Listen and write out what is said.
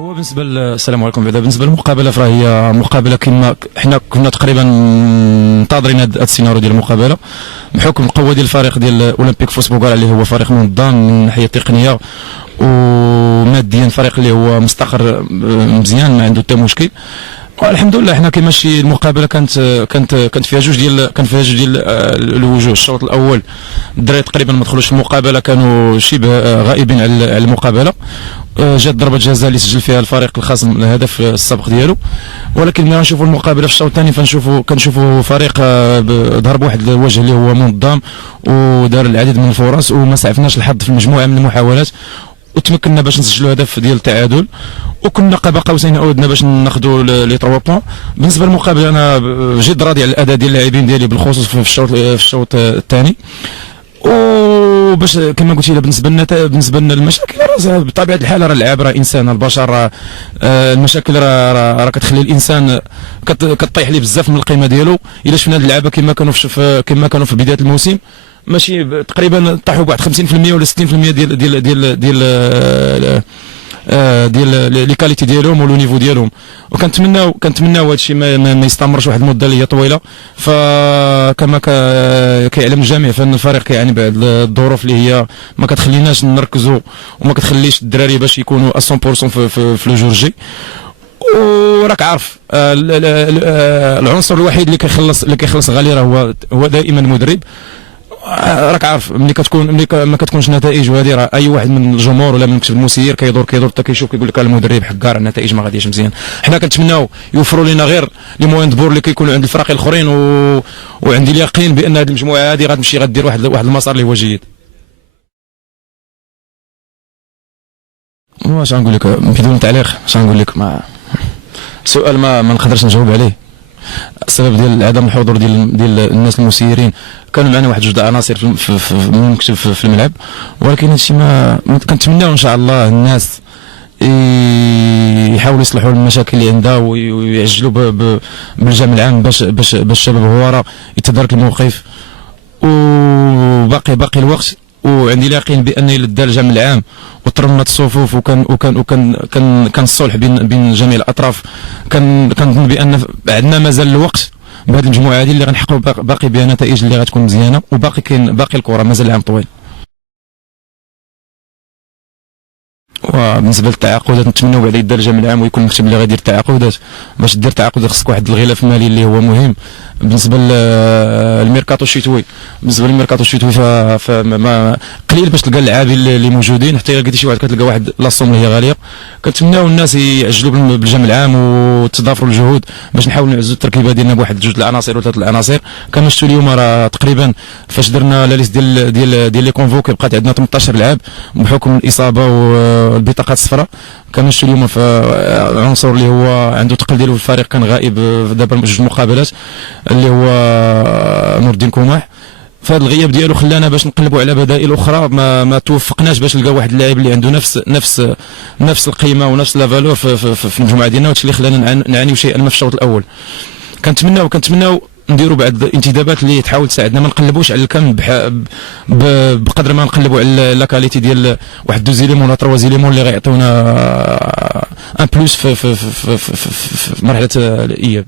هو بالنسبه السلام عليكم. بعدا بالنسبه للمقابله فهي مقابله كما حنا كنا تقريبا منتظرين هذا السيناريو ديال المقابله بحكم القوه ديال الفريق ديال اولمبيك فوس بوغال اللي هو فريق منظم من الناحيه التقنيه وماديا، فريق اللي هو مستقر مزيان ما عنده حتى مشكل. والحمد لله حنا كما شي المقابله كانت فيها جوج ديال الوجوه. الشوط الاول الدراري تقريبا ما دخلوش في المقابله، كانوا شبه غائبين على المقابله. جات ضربه جزاء اللي سجل فيها الفريق الخصم الهدف السابق ديالو، ولكن ملي نشوفوا المقابله في الشوط الثاني كنشوفوا فريق ظهر بواحد الوجه اللي هو منظم ودار العديد من الفرص، وما سعفناش الحظ في مجموعه من المحاولات وتمكنا باش نسجلوا هدف ديال التعادل، وكنا قاب قوسين او ادنى باش ناخذوا لي 3 بوان. بالنسبه للمقابله انا جد راضي على الاداء ديال اللاعبين ديالي بالخصوص في الشوط الثاني. وباش كما قلت لي بالنسبه لنا المشاكل بطبيعه الحال راه اللعاب راه انسان، البشر المشاكل راه كتخلي الانسان كطيح ليه بزاف من القيمه ديالو. الا شفنا هاد اللعابه كما كانوا في بدايه الموسم ماشي تقريبا طاحوا بواحد 50% ولا 60% ديال لي كاليتي ديالهم ولو نيفو ديالهم، وكنتمناو هذا الشيء ما يستمرش واحد المده اللي هي طويله. فكما كيعلم الجميع فان الفريق كيعاني بعض الظروف اللي هي ما كتخليناش نركزوا وما كتخليش الدراري باش يكونوا 100% في لو جور جي. وراك عارف العنصر الوحيد اللي كيخلص غالي هو دائما المدرب. راك عارف ملي ما كتكونش نتائج، وهذه راه اي واحد من الجمهور ولا من مكتب المسير كيدور حتى كيشوف كيقول لك المدرب حكار النتائج ما غاديش مزيان. حنا كنتمناو يوفروا لنا غير لي موان دبور اللي كيكونوا عند الفرق الاخرين، وعندي اليقين بان هذه المجموعه هذه غدير واحد المسار اللي هو جيد. واش غنقول لك بدون تعليق؟ اش غنقول لك؟ سؤال ما نقدرش نجاوب عليه. السبب ديال عدم الحضور ديال الناس المسيرين كانوا معنا واحد جوج عناصر في الملعب، ولكن هادشي ما كنتمناو ان شاء الله الناس يحاولوا يصلحوا المشاكل اللي عندها ويعجلوا بالجمع العام باش الشباب هو يتدارك الموقف. وباقي الوقت، وعندي اليقين بان الا دار الجمع العام وترمت الصفوف وكان الصلح بين جميع الاطراف، كنظن بان عندنا مازال الوقت بهذه المجموعه هذه اللي غنحققوا باقي بها نتائج اللي غتكون مزيانه، باقي الكره مازال العام طويل. وبالنسبه للتعاقدات نتمنوا بعد يدار الجمع العام ويكون المكتب اللي غيدير التعاقدات. باش دير تعاقد خصك واحد الغلاف مالي اللي هو مهم. بالنسبه للميركاتو الشتوي فما قليل باش تلقى اللاعبين اللي موجودين، حتى الا لقيتي شي واحد كتلقى واحد لاصوم اللي هي غاليه. كنتمناو الناس يعجلوا بالجمع العام وتضافروا الجهود باش نحاولوا نعزوا التركيبه ديالنا بواحد جوج العناصر ولا 3 العناصر. كما شفتوا اليوم راه تقريبا فاش درنا لا ليست ديال لي كونفوكي بقات عندنا 18 لاعب بحكم الاصابه والبطاقات الصفراء. كما شفتوا اليوم عنصر اللي هو عنده تقل ديالو في الفريق كان غائب دابا جوج مقابلات اللي هو نور الدين كوماح. فهذا الغياب ديالو خلانا باش نقلبوا على بدائل اخرى، ما توفقناش باش نلقى واحد اللاعب اللي عنده نفس القيمه ونفس لا فالور في المجموعه ديالنا، وهذا اللي خلانا نعانيو شيئا ما في الشوط الاول. كنتمناو نديروا بعض الانتدابات اللي تحاول تساعدنا، ما نقلبوش على الكم بقدر ما نقلبوا على لا كاليتي ديال واحد 2 زيليمون ولا 3 زيليمون اللي غيعطيونا ان بلوس في مرحله الاياب.